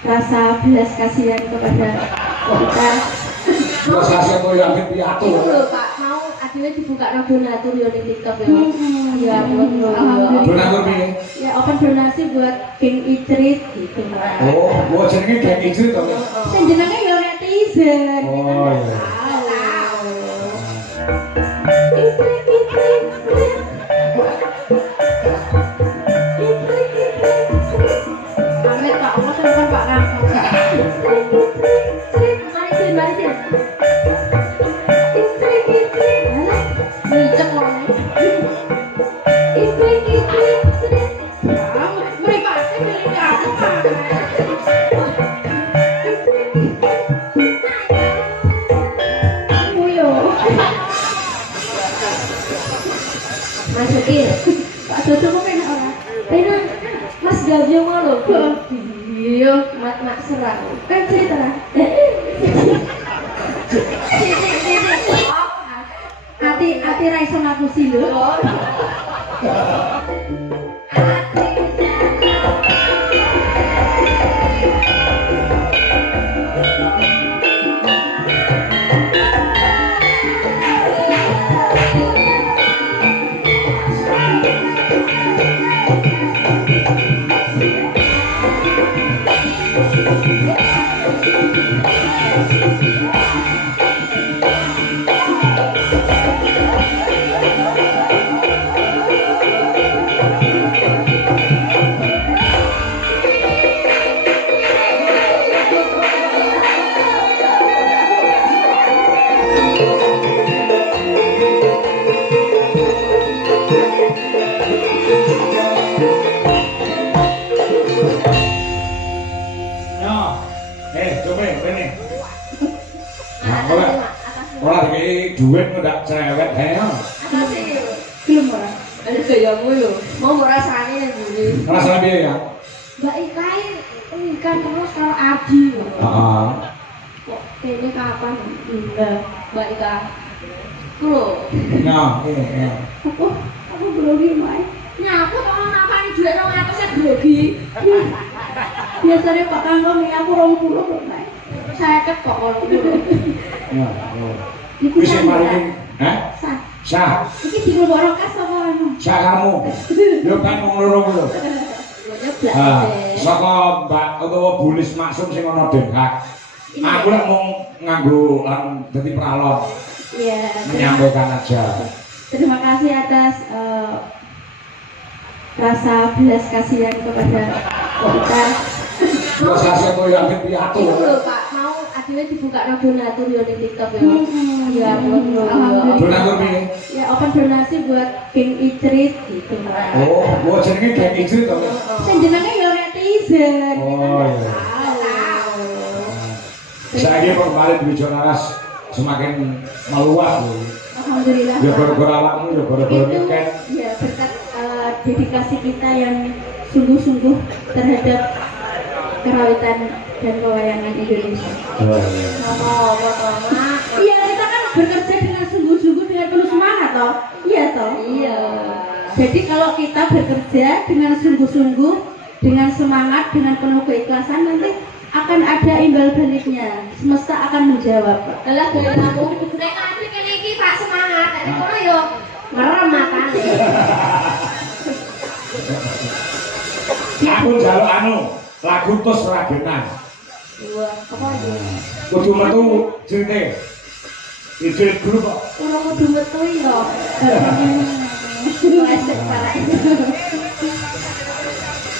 rasa belas kasihan kepada kita. Rasa siapa yang piatu? Itu loh Pak, mau akhirnya dibuka donatur ya di TikTok ya. Ya, alhamdulillah. Donatur piye? Ya open donasi buat Geng Idrit gitu. Oh, gua jenenge Geng Idrit to. Sing jenenge ya netizen. Oh iya. Pamit Pak, apa kan Pak Kang? Mari. Micek loh. Masukin Pak Dodo kok enak orang enak Mas Gavio mau lho iya mak serang kan cerita lah hati raiso ngapusi lho duit nggak cerewet ya? Belum orang. Ada gayamu lo. Mau rasanya yang dulu. Rasanya dia ya? Mbak ikan terus kalau Adi. Kok ini kapan? Enggak. Mbak Ika. Lo. Nah, iya. Aku grogi mai. Nyapu kalau napani duit dong aku saya grogi. Biasanya Pak Kangkong ini aku 20 kok mai. Saya kok kalau gitu. Ya. Bisa maling, sah. Iki digolong kas apa anu? Sah kamu. Yo kan wong loro lho. Saka Mbak utawa Bulis Maksum sing ana Den Haag. Aku lek mung nganggo dadi pralon. Iya. Menyampaikan aja. Terima kasih atas rasa belas kasihan kepada kita. Rasa siapa yang piatu? Itu loh Pak, mau akhirnya dibuka donatur ya di TikTok ya. Ya, alhamdulillah. Donatur piye? Ya open donasi buat Geng Idrit gitu. Oh, gua jenenge Geng Idrit to. Sing jenenge ya netizen. Oh iya. Saya kemarin di Jonaras semakin meluas loh. Alhamdulillah. Ya gara-gara awakmu, ya gara-gara tiket. Ya berkat dedikasi kita yang sungguh-sungguh terhadap kerawitan dan pewayangan Indonesia. Oh iya. Iya, kita kan bekerja dengan sungguh-sungguh dengan penuh semangat toh. Iya toh? Iya. Jadi kalau kita bekerja dengan sungguh-sungguh, dengan semangat, dengan penuh keikhlasan nanti akan ada imbal baliknya. Semesta akan menjawab. Lah gaya aku nek nanti kene iki Pak semangat, nek kono yo merem matane. Aku njaluk anu, lagu tos ragenan. Wah, apa iki? Kudu metu jenenge. Ide grup kok. Ora kudu metu yo. Wes parah.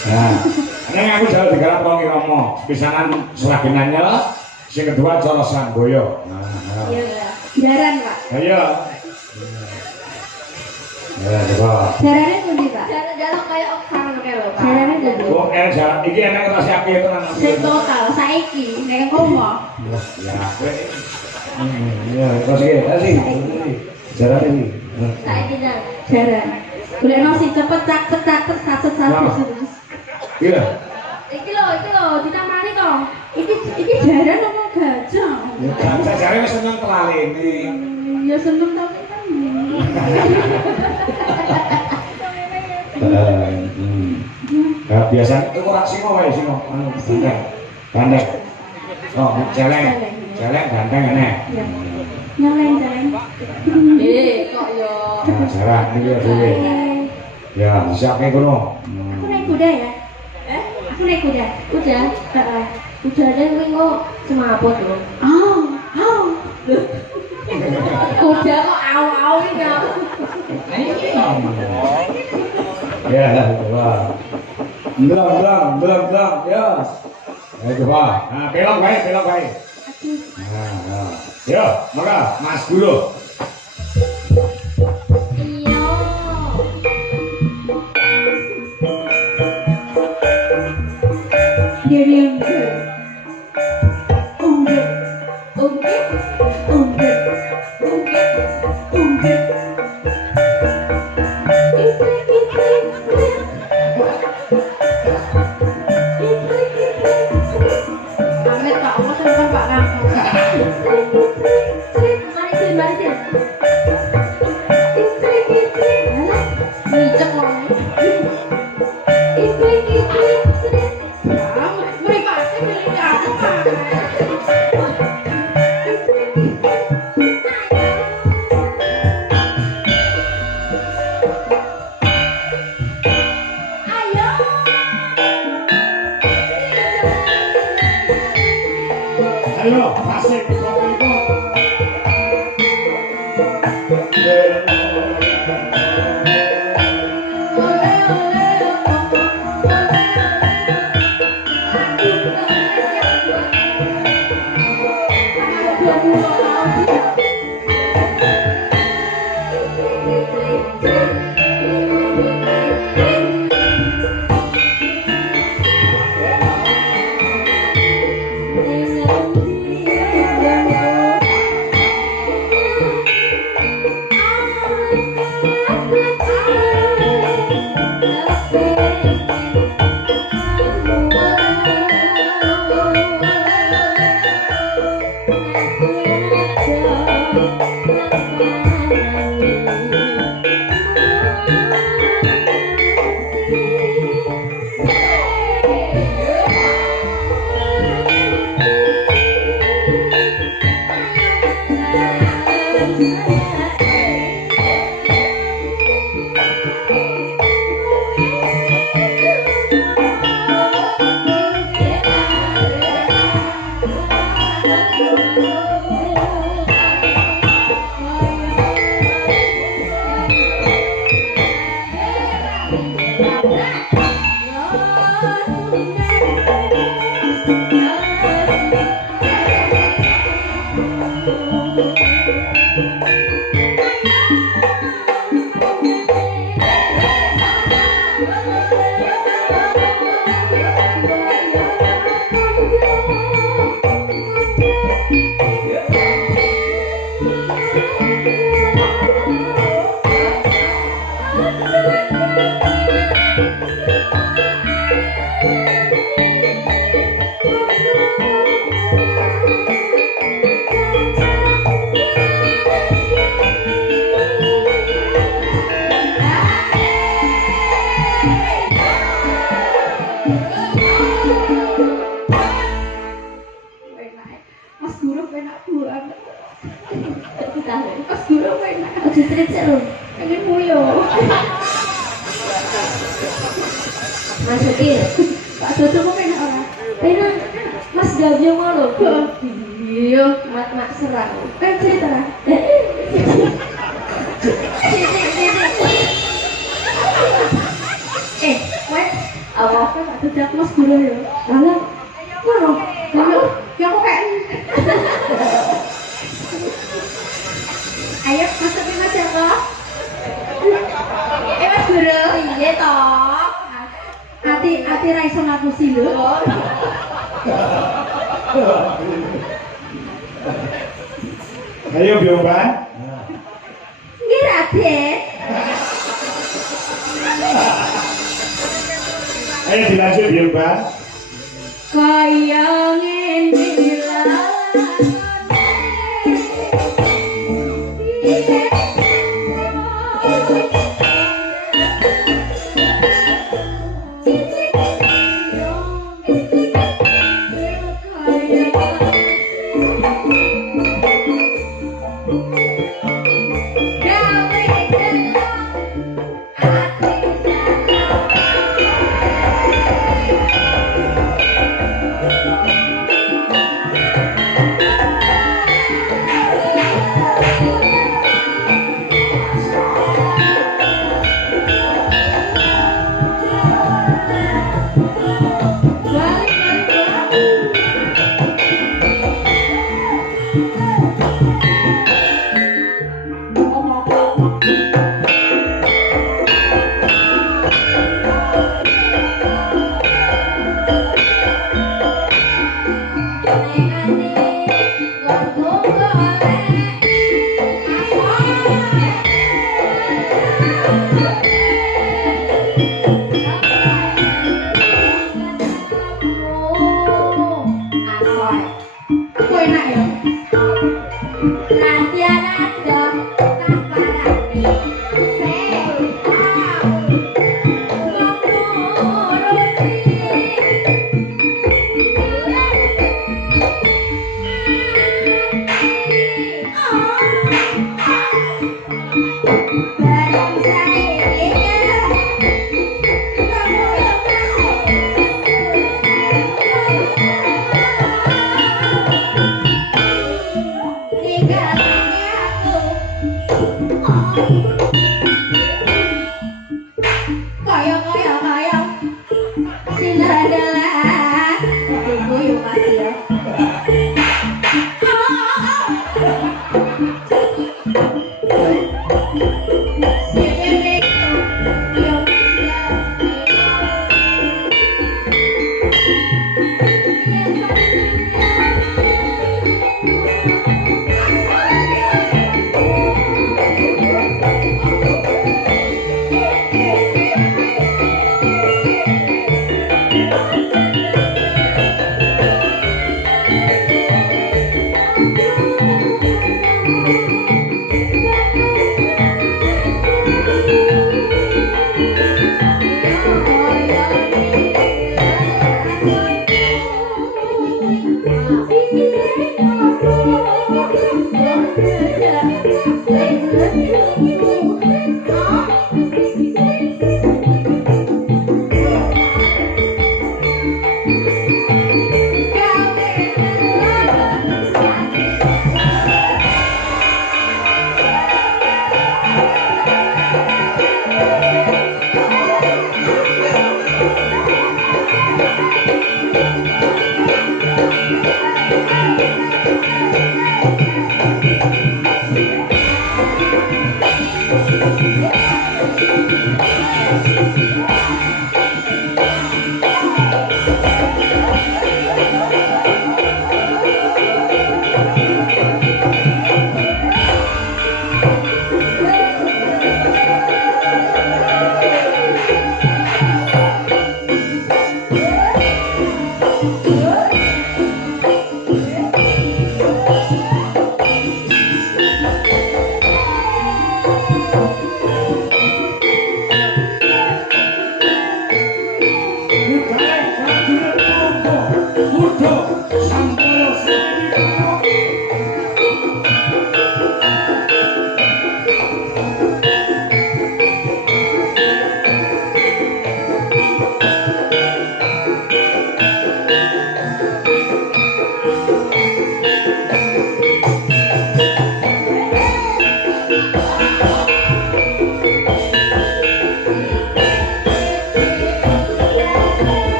Nah, ini aku jauh digarap wong Irama, pisanan seragenannya, sing kedua Corosan Boyo. Iya, jaran Pak. Ayo. Ya, coba. Jarane pundi Pak? Jaran kaya oksan kae lho Pak. Jarane pundi? Oh, jalan iki enak rasa api tenan. Sing total saiki nek komo. Ya, kowe. Ya, terus iki, jalan iki. Saiki jaran. Golekno sing cepet cak satu. Iya. Iki lho, ditamani to. Iki jaran apa gajah? Ya, gajah jare wis seneng telalene. Ya seneng to kan. Ya biasa itu ora singo wae singo. Gandeng. Oh, celeng. Celeng gandeng enek. Iya. Nyeleng. Kok yo. Nah, jarak iki ya dhewe. Ya, siapke kono. Aku naik kuda ya. Aku naik kuda. Kuda. Heeh. Kudane kuwi kok semaput lho. Au. Kuda kok au-au iki ya. Ya, wah. Belum, ya. Ayo coba. Nah, belok baik. Nah. Yo, maka Mas Guru. Iya. Diam. Amit Pak Allah sampean Pak Kang. Marisin. Micek kok. Meripatnya pilih aku Pak. Ayo, pasik kopi itu. Mas Guru enak banget. Mas Guru enak. Aja trik sik lho. Pengen muyo. Masukin. Pak Dodo kok enak ora? Penak. Mas Gavio mau lho. Iya, Mak serang. cerita lah. Kowe Apa? Pak Dodo Mas Guru ya. Lah, ngono. Ya kok kayak ayo masukin Mas Joko. Mas Guru, iya toh. Ati ra iso ngapusi lho. Ayo Bioban. Nggih Raden. Ayo dilanjut Bioban. Kaya ngene Aku enak ya. Kaya Cinderella. Tunggu yuk kasih ya.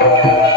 Mas